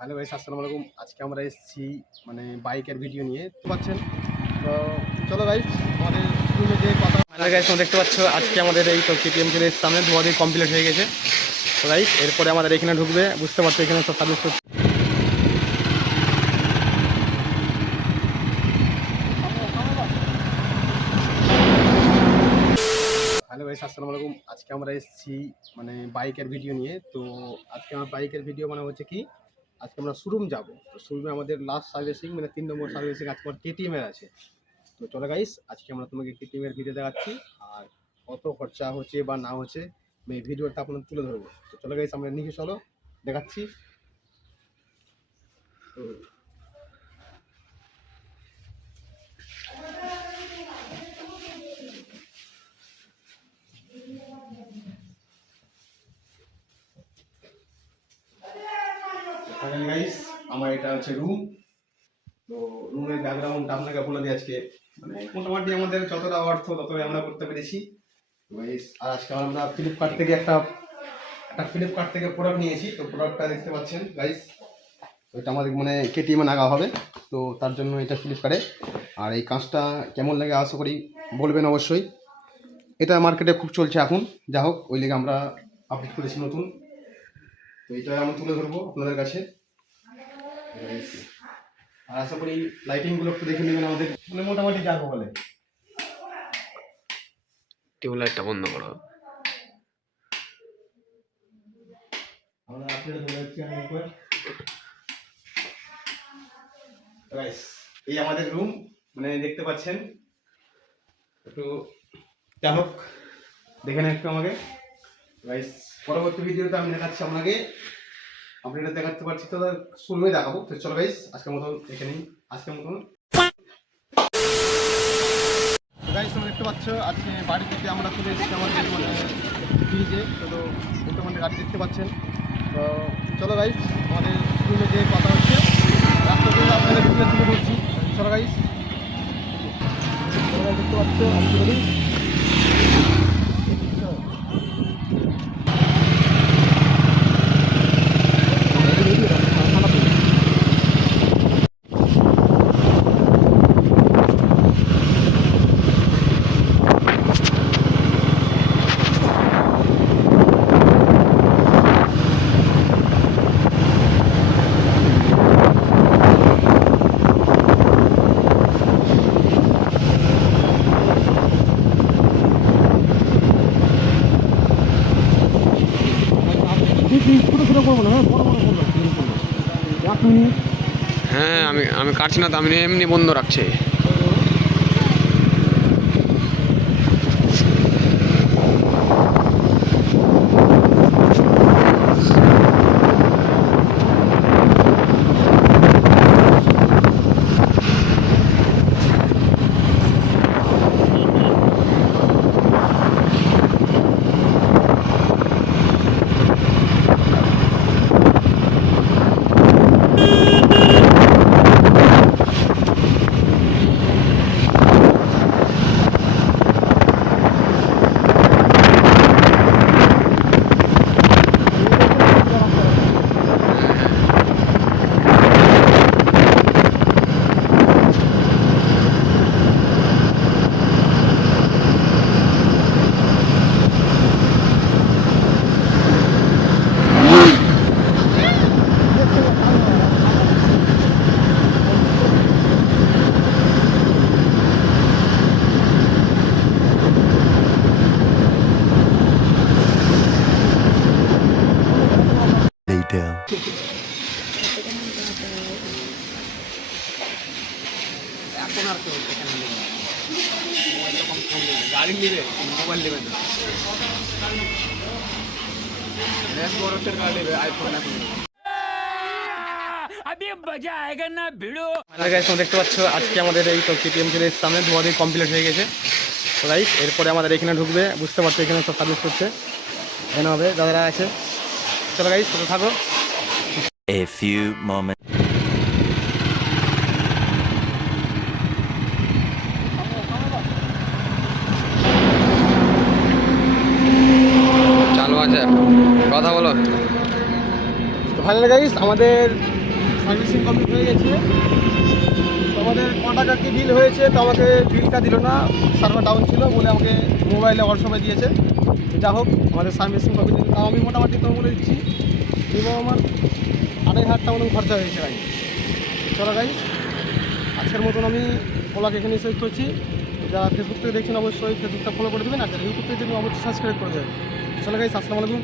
Hello guys, আসসালামু আলাইকুম। আজকে আমরা এসেছি বাইকের ভিডিও নিয়ে পাচ্ছেন। তো চলো গাইস, আমাদের স্কুলে যে কথা হ্যালো গাইস, তোমরা দেখতে পাচ্ছ আজকে আমাদের এই তো কেটিএম এর সামনে ধোয়াধুয়ি কমপ্লিট হয়ে গেছে। তো গাইস এরপরে আমাদের এখানে ঢুকবে, বুঝতে পারছো এখানে সব সার্ভিস করছে। হ্যালো গাইস, আসসালামু আলাইকুম। আজকে আমরা এসেছি বাইকের ভিডিও নিয়ে। তো আজকে আমার বাইকের ভিডিও হচ্ছে কি, আজকে আমরা শোরুম যাবো। তো শোরুমে আমাদের লাস্ট সার্ভিসিং 3 নম্বর সার্ভিসিং আজকে আমার কেটিএম এর আছে। তো চলো গাইস, আজকে আমরা তোমাকে কেটিএম এর ভিডিও দেখাচ্ছি, আর কত খরচা হচ্ছে বা না হচ্ছে আমি এই ভিডিওটা আপনাদের তুলে ধরবো। তো চলো গাইস, আমরা নিচে চলো দেখাচ্ছি। তো ফাইনালি গাইস, আমার এটা হচ্ছে রুম। তো রুমের ব্যাকগ্রাউন্ডটা আপনাকে বলে দিই আজকে। মোটামুটি আমাদের যতটা অর্থ ততটাই আমরা করতে পেরেছি। তো গাইস, আর আজকে আমরা ফ্লিপকার্ট থেকে একটা প্রোডাক্ট নিয়েছি। তো প্রোডাক্টটা দেখতে পাচ্ছেন গাইস, তো এটা আমাদের কেটিএমে নাগা হবে। তো তার জন্য এটা ফ্লিপকার্টে। আর এই কাজটা কেমন লাগে আশা করি বলবেন অবশ্যই। এটা মার্কেটে খুব চলছে এখন, যা হোক ওই লেগে আমরা আপডেট করেছি নতুন। তো এটা আমি তুলে ধরবো আপনাদের কাছে। আর আশা করি লাইটিংগুলো একটু দেখে নেবেন আমাদের, মোটামুটি যা বলে। টিউবলাইটটা বন্ধ করো। আমরা আপনাদের ধরে যাচ্ছি আমি একবার। গাইস, এই আমাদের রুম, দেখতে পাচ্ছেন। একটু যা হোক দেখে নেন একটু আমাকে গাইস। পরবর্তী ভিডিওতে আমি দেখাচ্ছি আপনাকে, আপনি এটা দেখাতে পারছি তো শোরুমে দেখাবো। তো চলো গাইস, আজকের মতন এখানেই। গাইস, তোমরা দেখতে পাচ্ছ আজকে বাড়ি থেকে আমরা চলে এসেছি আমাদের ব্রিজে। তো এটা আমাদের গাড়ি দেখতে পাচ্ছেন। তো চলো গাইস, আমাদের স্কুলে যে কথা হচ্ছে রাস্তাতে আপনাদের ভিডিও তুলে ধরছি। চলো গাইস, দেখতে পাচ্ছ হ্যাঁ, আমি কাটছি না তো, আমি এমনি বন্ধ রাখছি। Later. এখন আর কেউ গাড়ি নেবে, মোবাইল নেবে না, বড়সের গাড়ি নেবে, আইফোন এখন দেখতে পাচ্ছ আজকে আমাদের এই তো কেটিএম এর সামনে ধোয়াধুয়ি কমপ্লিট হয়ে গেছে। তো গাইস এরপরে আমাদের এখানে ঢুকবে, বুঝতে পারছো এখানে সব সার্ভিস করছে, এখানে হবে দাদারা আছে। চলো গাইস, সাথে থাকো। A few moments. চালু আছে, কথা বলো। তো ফাইনালি গাইস, আমাদের সার্ভিসিং কমপ্লিট হয়ে গেছে। তো আমাদের ক টাকা কী বিল হয়েছে, তো আমাকে বিলটা দিল না, সার্ভার ডাউন ছিল বলে আমাকে মোবাইলে হোয়াটসঅ্যাপে দিয়েছে। যা হোক আমাদের সার্ভিসিং কমপ্লিট, তাও আমি মোটামুটি তো বলে দিচ্ছি এবং আমার 2500 টাকা মতন খরচা হয়েছে গাড়ি। চলো গাই, আজকের মতন আমি ব্লগ এখানে শেষ করছি। যারা ফেসবুক থেকে দেখছেন অবশ্যই ফেসবুকটা ফলো করে দেবেন, আর যারা ইউটিউব থেকে দেখবেন অবশ্যই সাবস্ক্রাইব করে দেবেন। চলো গাইস, আসসালামু আলাইকুম।